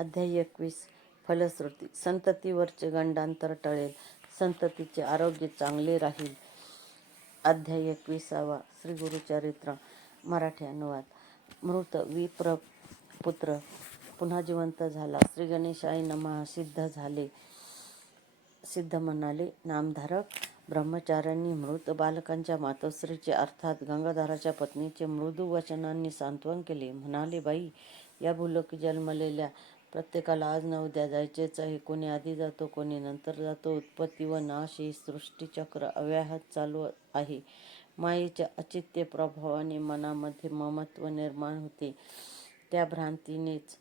अध्याय 21 फलश्रुती. संततीवरचे गंडांतर टळेल, संततीचे आरोग्य चांगले राहील. अध्याय 21 श्री गुरुचरित्र. मराठी अनुवाद. मृत विप्र पुत्र पुन्हा जिवंत झाला. श्री गणेशाय नमः. सिद्ध म्हणाले, नामधारक ब्रह्मचार्यांनी मृत बालकांच्या मातोश्रीचे अर्थात गंगाधराच्या पत्नीचे मृदू वचनांनी सांत्वन केले. म्हणाले, बाई, या भूलोकी जन्मलेल्या प्रत्येकाला आज न उद्या जायचेच आहे. कोणी आधी जातो, कोणी नंतर जातो. उत्पत्ती व नाश ही सृष्टीचक्र अव्याहत चालू आहे. मायेच्या अचित्य प्रभावाने मनामध्ये ममत्व निर्माण होते. त्या भ्रांतीनेच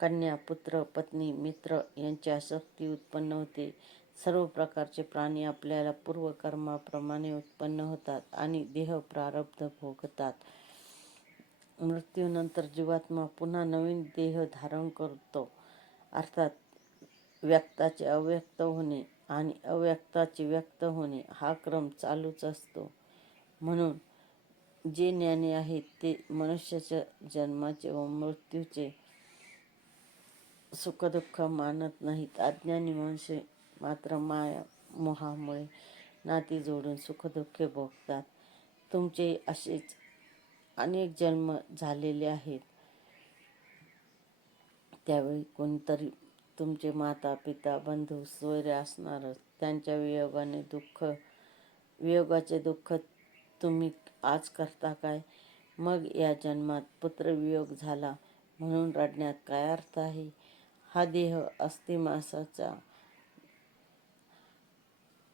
कन्या, पुत्र, पत्नी, मित्र यांची आसक्ती उत्पन्न होते. सर्व प्रकारचे प्राणी आपल्या पूर्वकर्माप्रमाणे उत्पन्न होतात आणि देह प्रारब्ध भोगतात. मृत्यूनंतर जीवात्मा पुन्हा नवीन देह धारण करतो. अर्थात व्यक्ताचे अव्यक्त होणे आणि अव्यक्ताचे व्यक्त होणे हा क्रम चालूच असतो. म्हणून जे ज्ञानी आहेत ते मनुष्याच्या जन्माचे व मृत्यूचे सुखदुःख मानत नाहीत. अज्ञानी मनुष्य मात्र माया मोहामुळे नाती जोडून सुखदुःखे भोगतात. तुमचे असेच अनेक जन्म झालेले आहेत. त्यावेळी कोणीतरी तुमचे माता, पिता, बंधू, स्वैर असणारच. त्यांच्या वियोगाचे दुःख तुम्ही आज करता काय? मग या जन्मात पुत्रवियोग झाला म्हणून रडण्यात काय अर्थ आहे? हा देह अस्थिमांसाचा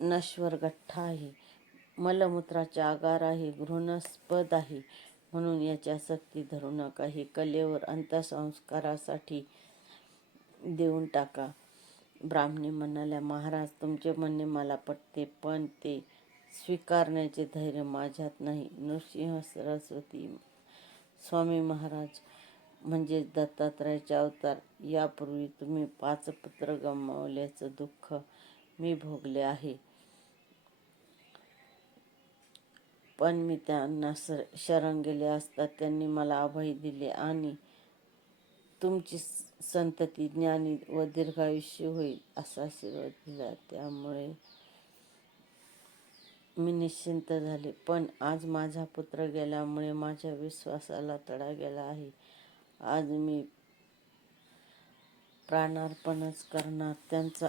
नश्वर गठ्ठा आहे. मलमूत्राचे आगार आहे. घृणास्पद आहे. म्हणून याची आसक्ती धरू नका. हे कलेवर अंत्यसंस्कारासाठी देऊन टाका. ब्राह्मणी म्हणाल्या, महाराज, तुमचे म्हणणे मला पटते, पण ते स्वीकारण्याचे धैर्य माझ्यात नाही. नृसिंह सरस्वती स्वामी महाराज म्हणजे दत्तात्रयाचे अवतार. यापूर्वी तुम्ही 5 पुत्र गमावल्याचं दुःख मी भोगले आहे. पण मी त्यांना शरण गेले असता त्यांनी मला अभय दिले आणि तुमची संतती ज्ञानी व दीर्घायुष्य होईल असा आशीर्वाद दिला. त्यामुळे मी निश्चिंत झाले. पण आज माझा पुत्र गेल्यामुळे माझ्या विश्वासाला तडा गेला आहे. आज मी प्राणार्पणच करणार. त्यांचा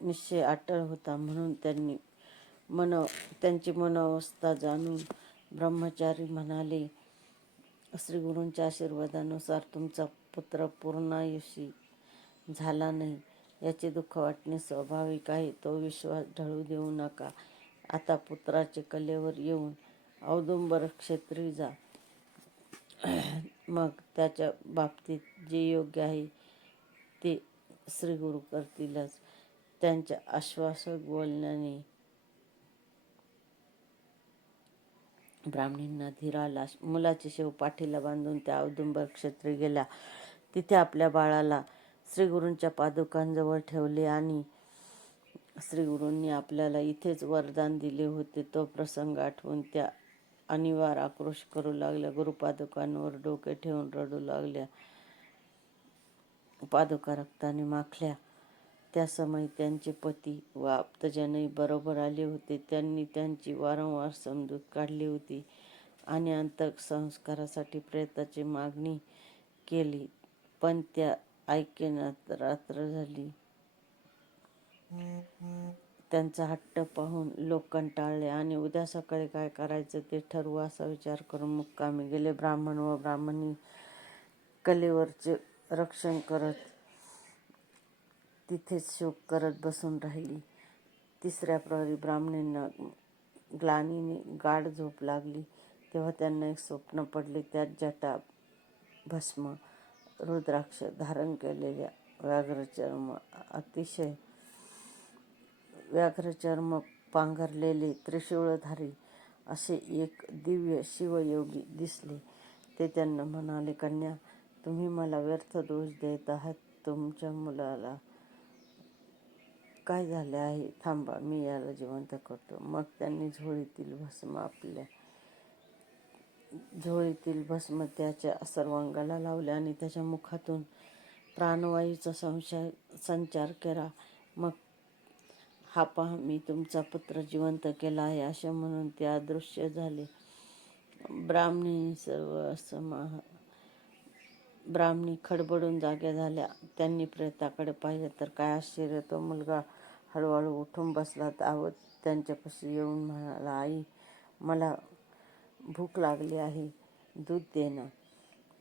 निश्चय अटळ होता. म्हणून त्यांची मनोवस्था जाणून ब्रह्मचारी म्हणाले, श्रीगुरूंच्या आशीर्वादानुसार तुमचा पुत्र पूर्णायुषी झाला नाही याचे दुःख वाटणे स्वाभाविक आहे. तो विश्वास ढळू देऊ नका. आता पुत्राचे कलेवर येऊन औदुंबर क्षेत्री जा. मग त्याच्या बाबतीत जे योग्य आहे ते श्रीगुरु करतीलच. त्यांच्या आश्वासक बोलण्याने ब्राह्मणींना धीर आला. मुलाचे शेव पाठीला बांधून त्या औदुंबर क्षेत्री गेल्या. तिथे आपल्या बाळाला श्रीगुरूंच्या पादुकांजवळ ठेवले आणि श्रीगुरूंनी आपल्याला इथेच वरदान दिले होते तो प्रसंग आठवून त्या अनिवार्य आक्रोश करू लागल्या. गुरुपादुकांवर डोके ठेवून रडू लागल्या. पादुका रक्ताने माखल्या. त्या समयी त्यांचे पती व आप्तजनही बरोबर आले होते. त्यांनी त्यांची वारंवार समजूत काढली होती आणि अंत्यसंस्कारासाठी प्रेताची मागणी केली, पण त्या ऐकेनात. रात्र झाली. त्यांचा हट्ट पाहून लोक कंटाळले आणि उद्या सकाळी काय करायचं ते ठरवू असा विचार करून मुक्कामी गेले. ब्राह्मण व ब्राह्मणी कलेवरचे रक्षण करत तिथेच शोक करत बसून राहिली. 3ऱ्या प्रहरी ब्राह्मणींना ग्लानीने गाढ झोप लागली. तेव्हा त्यांना एक स्वप्न पडले. त्यात जटा, भस्म, रुद्राक्ष धारण केलेल्या व्याघ्रचर्म पांघरलेले त्रिशूळधारी असे एक दिव्य शिवयोगी दिसले. ते त्यांना म्हणाले, कन्या, तुम्ही मला व्यर्थ दोष देत आहात. तुमच्या मुलाला काय झाले आहे? थांबा, मी याला जिवंत करतो. मग त्यांनी झोळीतील भस्म त्याच्या सर्वांगाला लावले आणि त्याच्या मुखातून प्राणवायूचा संचार करा. मग हा पहा, मी तुमचा पुत्र जिवंत केला आहे असे म्हणून ते अदृश्य झाले. ब्राह्मणी खडबडून जाग्या झाल्या. त्यांनी प्रेताकडे पाहिले तर काय आश्चर्य, तो मुलगा हळूहळू उठून बसला. दावत त्यांच्यापाशी येऊन म्हणाला, आई, मला भूक लागली आहे, दूध दे ना.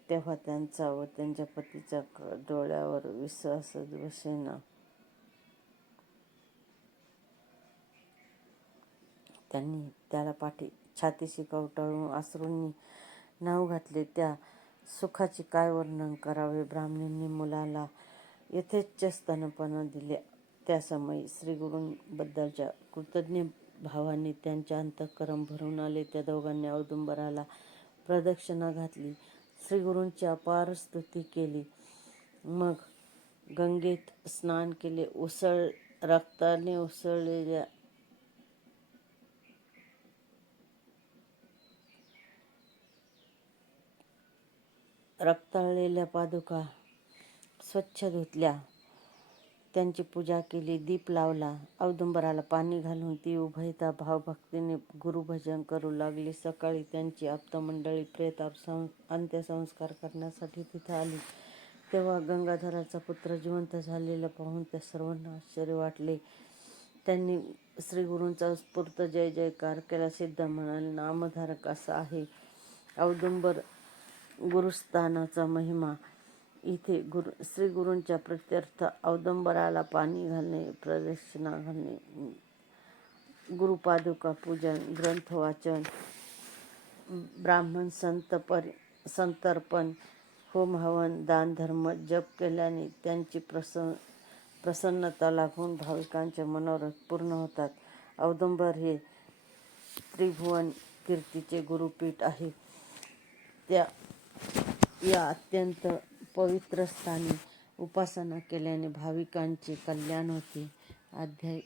तेव्हा त्यांचा व त्यांच्या पतीच्या डोळ्यावर विश्वासच बसेना. त्यांनी त्याला छातीशी कवटाळून अश्रूंनी न्हाऊ घातले. त्या सुखाचे काय वर्णन करावे. ब्राह्मणींनी मुलाला यथेच्छ स्तनपान दिले. त्या समयी श्रीगुरूंबद्दलच्या कृतज्ञ भावाने त्यांचे अंतःकरण भरून आले. त्या दोघांनी औदुंबराला प्रदक्षिणा घातली, श्रीगुरूंची अपार स्तुती केली. मग गंगेत स्नान केले. रक्ताळलेल्या पादुका स्वच्छ धुतल्या, त्यांची पूजा केली, दीप लावला. औदुंबराला पाणी घालून ती उभयता भावभक्तीने गुरुभजन करू लागली. सकाळी त्यांची आप्तमंडळी प्रेत अंत्यसंस्कार करण्यासाठी तिथे आली. तेव्हा गंगाधराचा पुत्र जिवंत झालेला पाहून त्या सर्वांना आश्चर्य वाटले. त्यांनी श्रीगुरूंचा उत्स्फूर्त जय जयकार केला. सिद्ध म्हणाले, नामधारक असा आहे औदुंबर गुरुस्थानाचा महिमा. इथे श्रीगुरूंच्या प्रीत्यर्थ औदुंबराला पाणी घालणे, प्रदक्षिणा घालणे, गुरुपादुका पूजन, ग्रंथ वाचन, ब्राह्मण संतर्पण, होम हवन, दान धर्म, जप केल्याने त्यांची प्रसन्नता लाभून भाविकांचे मनोरथ पूर्ण होतात. औदुंबर हे त्रिभुवन कीर्तीचे गुरुपीठ आहे. या अत्यंत पवित्र स्थानी उपासना केल्याने भाविकांचे कल्याण होते. अध्याय